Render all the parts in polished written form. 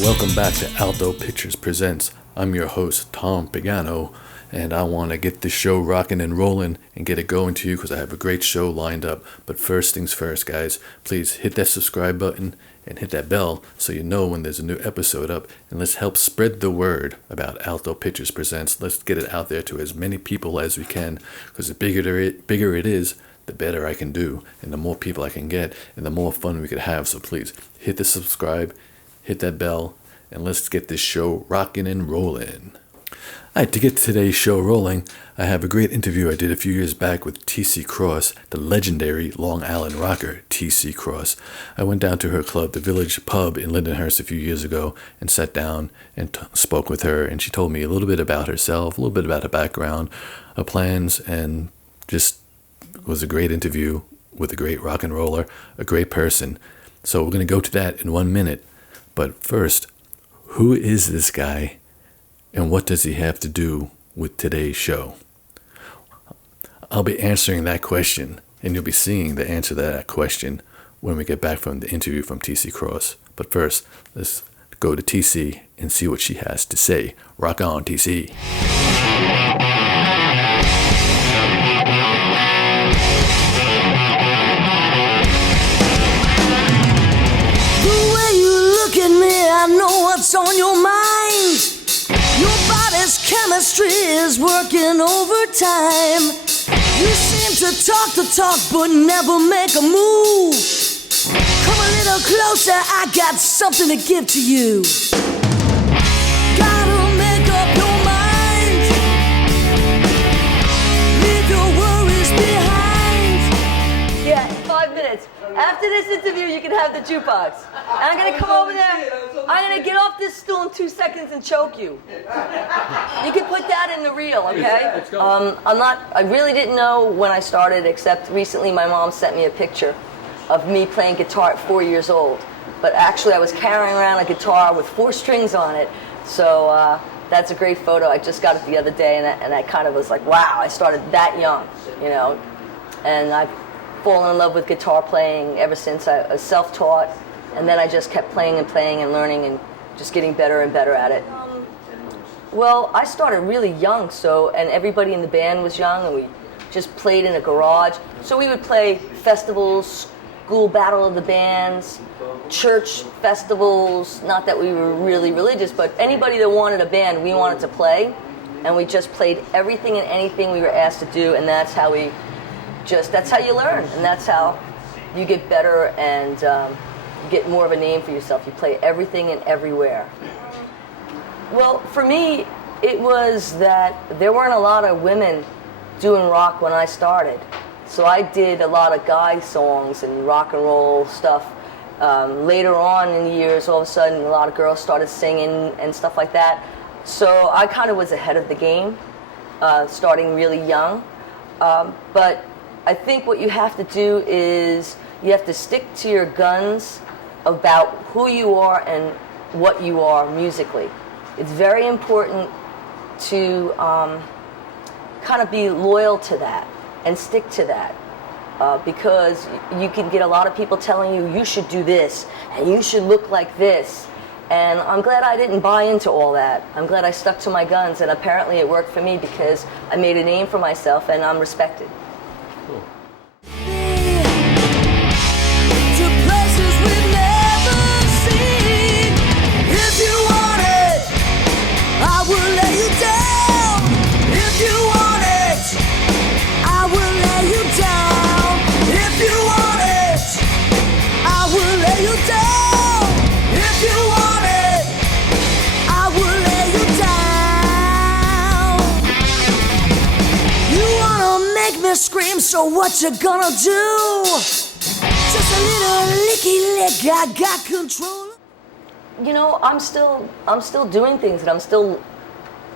Welcome back to Alto Pictures Presents. I'm your host, Tom Pagano, and I want to get this show rocking and rolling and get it going to you because I have a great show lined up. But first things first, guys, please hit that subscribe button and hit that bell so you know when there's a new episode up, and let's help spread the word about Alto Pictures Presents. Let's get it out there to as many people as we can, because the bigger it is, the better I can do, and the more people I can get, and the more fun we could have. So please hit the subscribe, hit that bell, and let's get this show rocking and rolling. Alright, to get today's show rolling, I have a great interview I did a few years back with T.C. Kross, the legendary Long Island rocker T.C. Kross. I went down to her club, the Village Pub in Lindenhurst, a few years ago, and sat down and spoke with her, and she told me a little bit about herself, a little bit about her background, her plans, and just was a great interview with a great rock and roller, a great person. So we're going to go to that in 1 minute. But first, who is this guy and what does he have to do with today's show? I'll be answering that question, and you'll be seeing the answer to that question when we get back from the interview from T.C. Kross. But first, let's go to T.C. and see what she has to say. Rock on, T.C. I know what's on your mind. Your body's chemistry is working overtime. You seem to talk but never make a move. Come a little closer, I got something to give to you. Gotta make up your mind. Leave your worries behind. Yeah, 5 minutes. After this interview, you can have the jukebox. And I'm gonna come over there. I'm gonna get off this stool in 2 seconds and choke you. You can put that in the reel, okay? I really didn't know when I started, except recently my mom sent me a picture of me playing guitar at 4 years old. But actually, I was carrying around a guitar with 4 strings on it. So that's a great photo. I just got it the other day, and I kind of was like, wow, I started that young, you know? And I've fallen in love with guitar playing ever since. I was self-taught, and then I just kept playing and learning and just getting better and better at it. Well, I started really young, and everybody in the band was young, and we just played in a garage. So we would play festivals, school battle of the bands, church festivals. Not that we were really religious, but anybody that wanted a band, we wanted to play, and we just played everything and anything we were asked to do, and that's how you learn, and that's how you get better and get more of a name for yourself. You play everything and everywhere. Well, for me, it was that there weren't a lot of women doing rock when I started. So I did a lot of guy songs and rock and roll stuff. Later on in the years, all of a sudden, a lot of girls started singing and stuff like that. So I kind of was ahead of the game, starting really young. But I think what you have to do is you have to stick to your guns about who you are and what you are musically. It's very important to kind of be loyal to that and stick to that because you can get a lot of people telling you should do this and you should look like this. And I'm glad I didn't buy into all that. I'm glad I stuck to my guns, and apparently it worked for me because I made a name for myself and I'm respected. Cool. Scream, so what you gonna do? Just a little licky lick, I got control. You know, I'm still doing things, and I'm still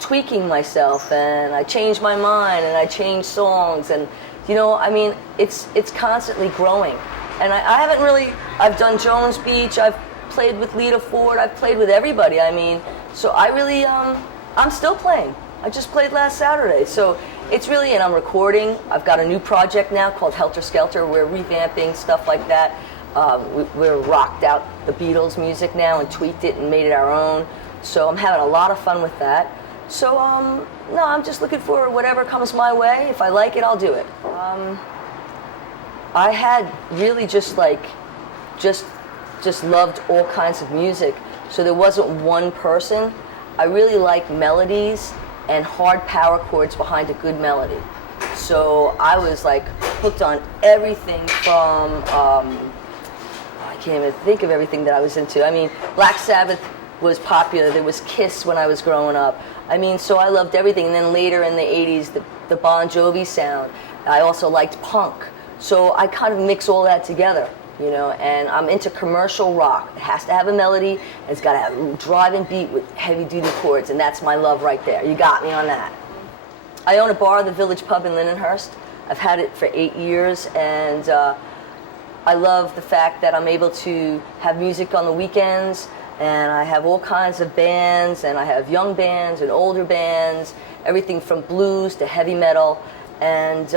tweaking myself, and I change my mind, and I change songs, and you know, I mean, it's constantly growing. And I haven't really. I've done Jones Beach. I've played with Lita Ford. I've played with everybody. I mean, so I really I'm still playing. I just played last Saturday, so it's really, and I'm recording. I've got a new project now called Helter Skelter. We're revamping stuff like that. We're rocked out the Beatles music now and tweaked it and made it our own. So I'm having a lot of fun with that. So no, I'm just looking for whatever comes my way. If I like it, I'll do it. I had really just loved all kinds of music. So there wasn't one person. I really like melodies and hard power chords behind a good melody. So I was like hooked on everything from, I can't even think of everything that I was into. I mean, Black Sabbath was popular. There was Kiss when I was growing up. I mean, so I loved everything. And then later in the 80s, the Bon Jovi sound. I also liked punk. So I kind of mix all that together, you know, and I'm into commercial rock. It has to have a melody, and it's got to have a driving beat with heavy-duty chords, and that's my love right there. You got me on that. I own a bar, the Village Pub in Lindenhurst. I've had it for 8 years, and I love the fact that I'm able to have music on the weekends, and I have all kinds of bands, and I have young bands and older bands, everything from blues to heavy metal, and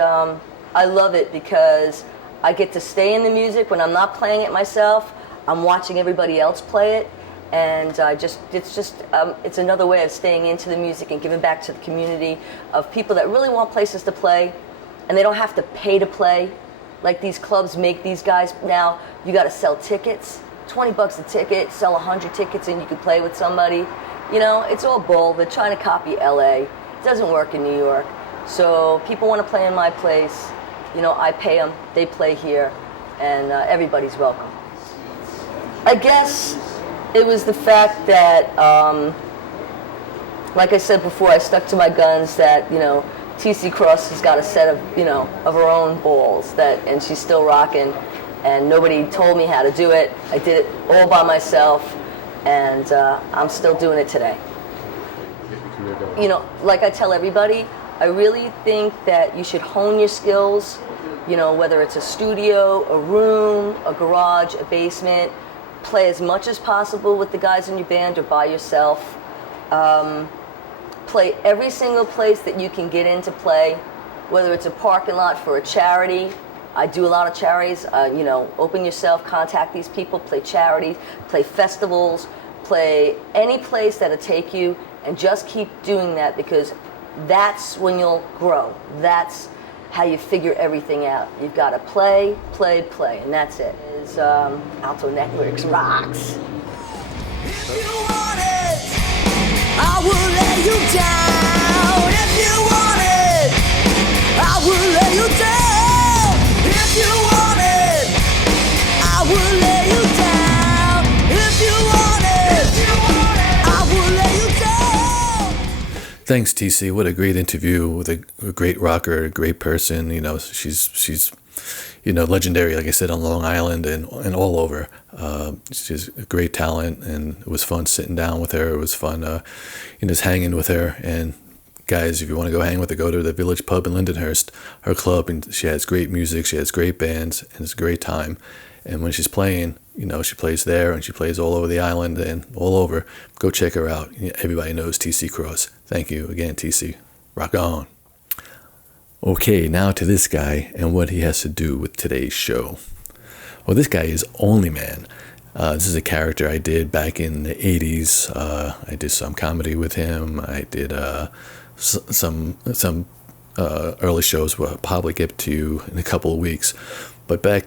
I love it because I get to stay in the music when I'm not playing it myself. I'm watching everybody else play it, and it's another way of staying into the music and giving back to the community of people that really want places to play, and they don't have to pay to play. Like these clubs make these guys now. You got to sell tickets, $20 a ticket, sell 100 tickets, and you can play with somebody. You know, it's all bull. They're trying to copy LA. It doesn't work in New York. So people want to play in my place. You know, I pay them, they play here, and everybody's welcome. I guess it was the fact that, like I said before, I stuck to my guns that, you know, TC Kross has got a set of, you know, of her own balls, and she's still rocking, and nobody told me how to do it. I did it all by myself, and I'm still doing it today. You know, like I tell everybody, I really think that you should hone your skills, you know, whether it's a studio, a room, a garage, a basement. Play as much as possible with the guys in your band or by yourself. Play every single place that you can get into play, whether it's a parking lot for a charity. I do a lot of charities. You know, open yourself, contact these people, play charities, play festivals, play any place that'll take you, and just keep doing that because that's when you'll grow. That's how you figure everything out. You've got to play, play, play, and that's it. It's Alto Networks rocks. If you want it, I will lay you down. If you want it, I will lay you down. If you want it, I will lay you down. If you want it, I will lay you down. Thanks, TC. What a great interview with a great rocker, a great person. You know, she's you know, legendary, like I said, on Long Island and all over. She's a great talent, and it was fun sitting down with her. It was fun, you know, just hanging with her. And guys, if you want to go hang with her, go to the Village Pub in Lindenhurst, her club, and she has great music. She has great bands, and it's a great time. And when she's playing, you know, she plays there and she plays all over the island and all over. Go check her out. Everybody knows TC Kross. Thank you again, TC. Rock on. Okay, now to this guy and what he has to do with today's show. Well, this guy is Onlyman. This is a character I did back in the 80s. I did some comedy with him. I did some early shows we'll probably get to in a couple of weeks. But back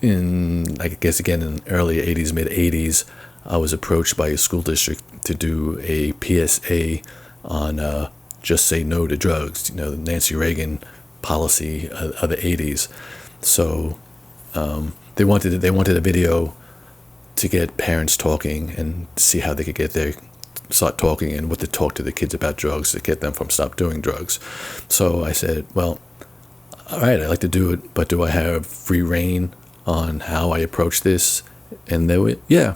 in, I guess again in early 80s, mid 80s, I was approached by a school district to do a PSA on just say no to drugs, you know, the Nancy Reagan policy of the 80s. So they wanted a video to get parents talking and see how they could start talking and what to talk to the kids about drugs to get them from stop doing drugs. So I said, well, all right, I'd like to do it, but do I have free reign on how I approach this? And they were, yeah,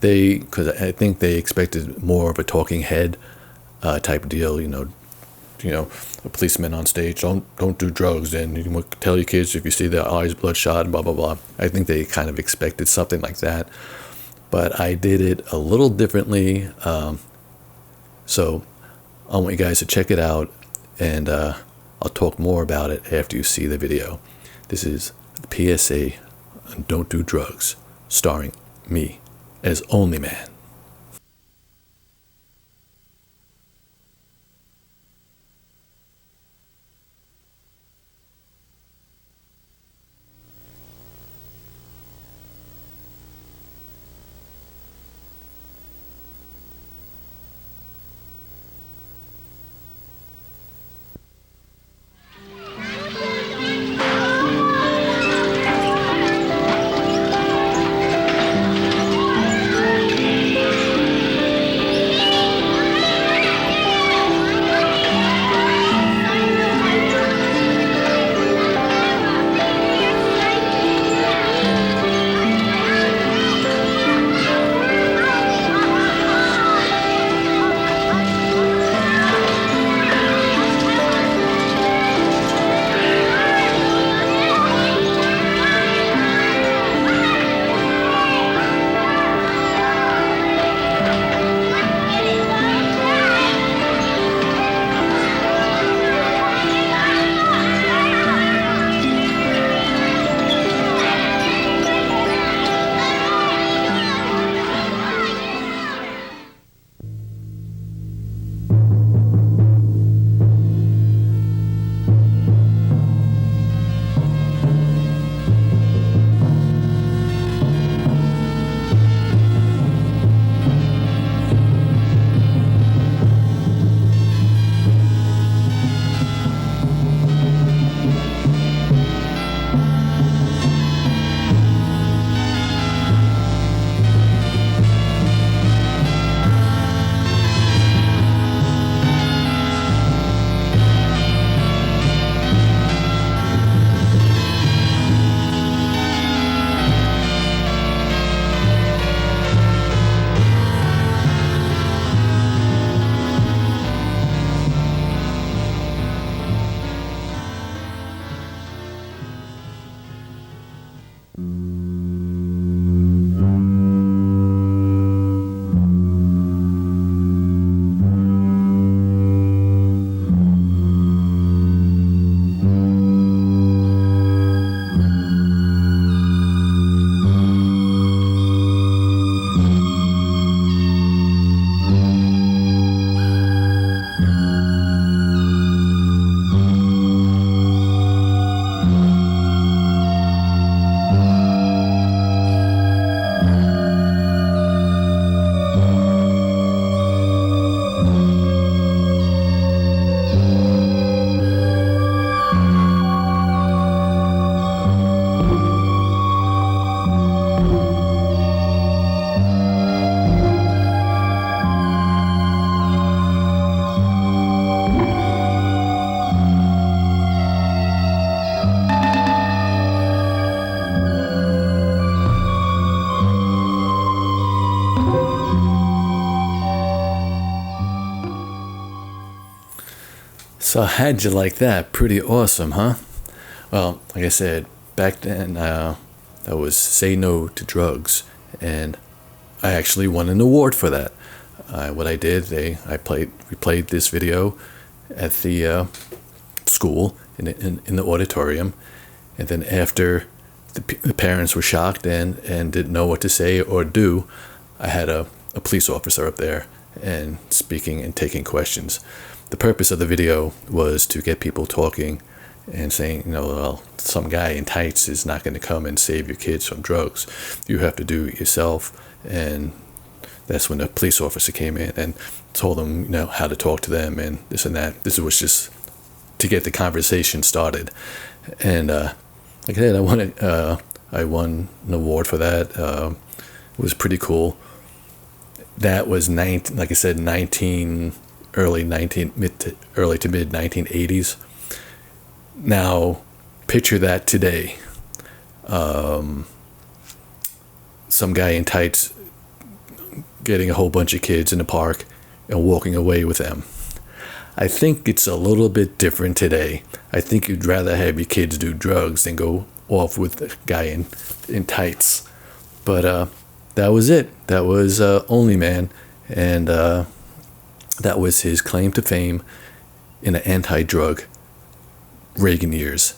because I think they expected more of a talking head type deal, you know, a policeman on stage, don't do drugs, and you can tell your kids if you see their eyes bloodshot and blah, blah, blah. I think they kind of expected something like that. But I did it a little differently. So I want you guys to check it out, and I'll talk more about it after you see the video. This is the PSA on Don't Do Drugs, starring me as Onlyman. So how'd you like that? Pretty awesome, huh? Well, like I said, back then that was Say No to Drugs, and I actually won an award for that. What I did, we played this video at the school in the auditorium, and then after the parents were shocked and didn't know what to say or do, I had a police officer up there and speaking and taking questions. The purpose of the video was to get people talking and saying, well, some guy in tights is not going to come and save your kids from drugs. You have to do it yourself. And that's when the police officer came in and told them, how to talk to them and this and that. This was just to get the conversation started. And like I said, I won an award for that. It was pretty cool. That was early to mid 1980s. Now, picture that today. Some guy in tights getting a whole bunch of kids in the park and walking away with them. I think it's a little bit different today. I think you'd rather have your kids do drugs than go off with a guy in tights. But that was it. That was Onlyman, and that was his claim to fame in the anti-drug Reagan years.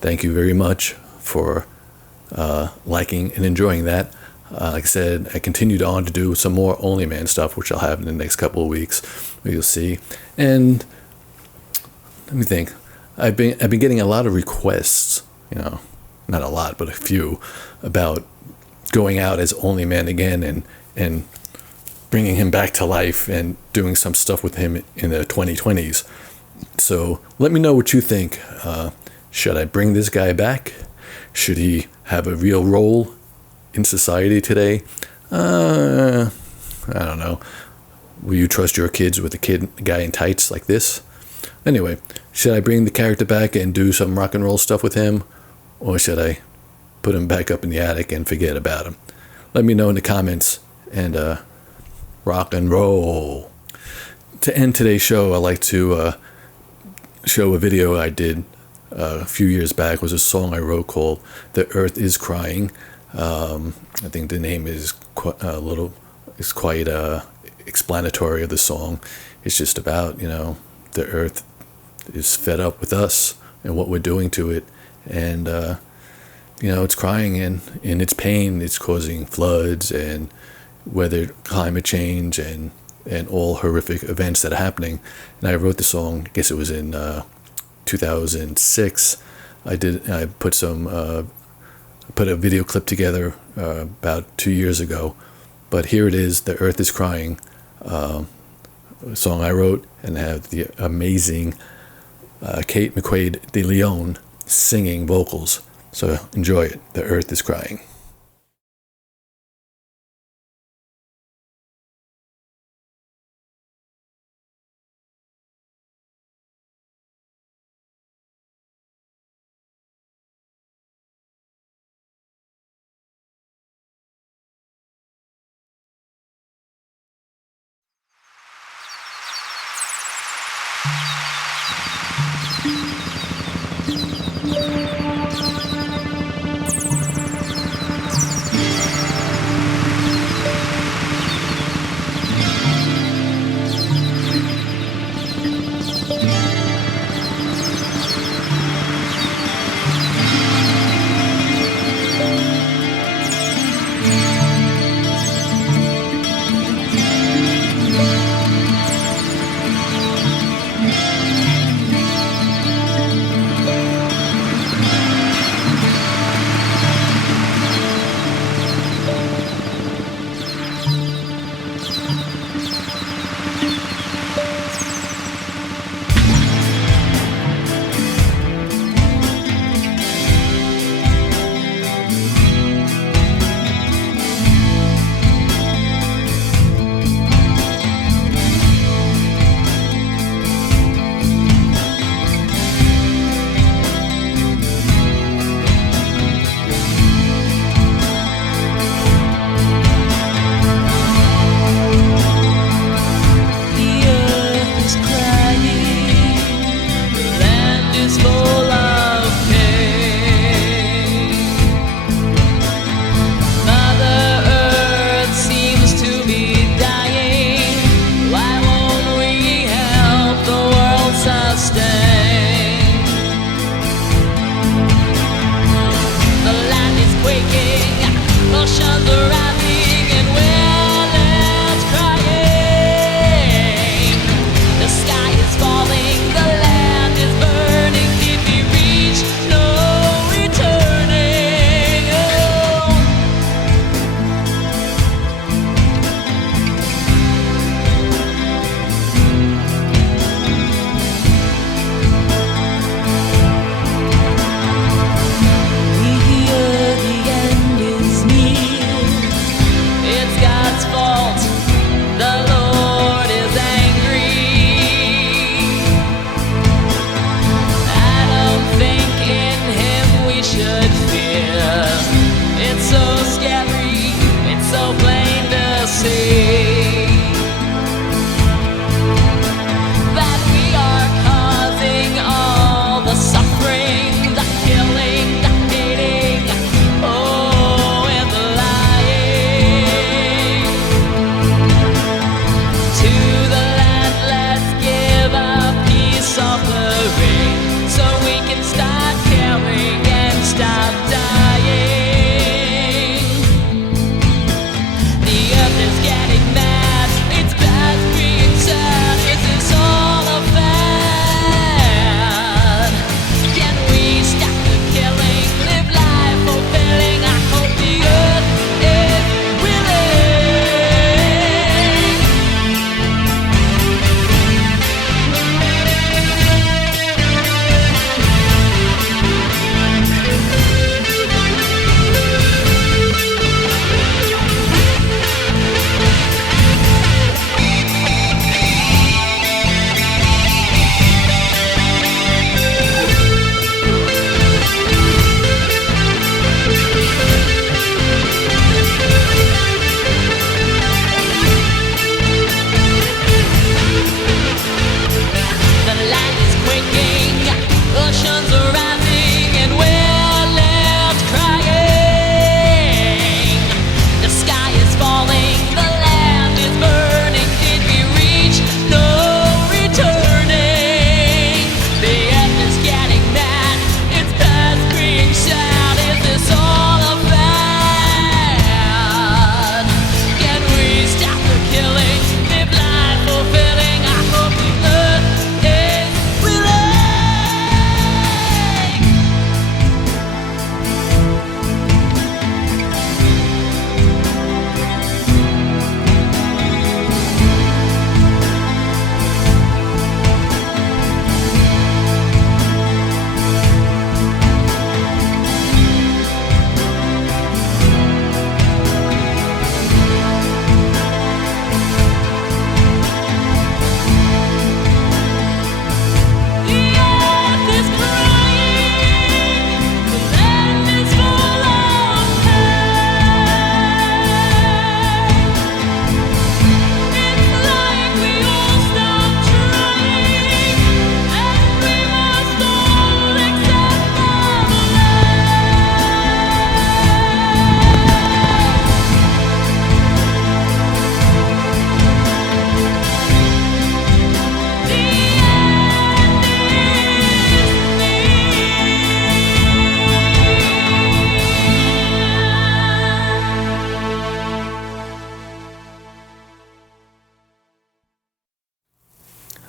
Thank you very much for liking and enjoying that. Like I said, I continued on to do some more Onlyman stuff, which I'll have in the next couple of weeks. You'll see. And let me think. I've been getting a lot of requests, not a lot, but a few, about going out as Onlyman again and bringing him back to life and doing some stuff with him in the 2020s. So let me know what you think. Should I bring this guy back? Should he have a real role in society today? I don't know. Will you trust your kids with a guy in tights like this? Anyway, should I bring the character back and do some rock and roll stuff with him? Or should I put him back up in the attic and forget about him? Let me know in the comments, and rock and roll. To end today's show, I like to show a video I did a few years back. It was a song I wrote called "The Earth Is Crying." I think the name is quite explanatory of the song. It's just about the Earth is fed up with us and what we're doing to it, and it's crying, and in its pain, it's causing floods and weather, climate change, and all horrific events that are happening. And I wrote the song, I guess it was in 2006. I put a video clip together about 2 years ago. But here it is, "The Earth is Crying," a song I wrote, and have the amazing Kate McQuaid de Leon singing vocals. So enjoy it. "The Earth is Crying."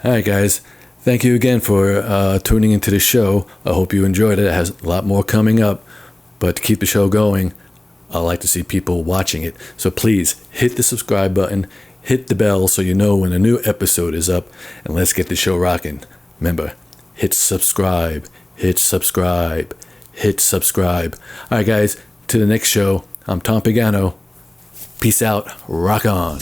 All right, guys. Thank you again for tuning into the show. I hope you enjoyed it. It has a lot more coming up. But to keep the show going, I like to see people watching it. So please hit the subscribe button, hit the bell so you know when a new episode is up, and let's get the show rocking. Remember, hit subscribe, hit subscribe, hit subscribe. All right, guys, to the next show. I'm Tom Pagano. Peace out. Rock on.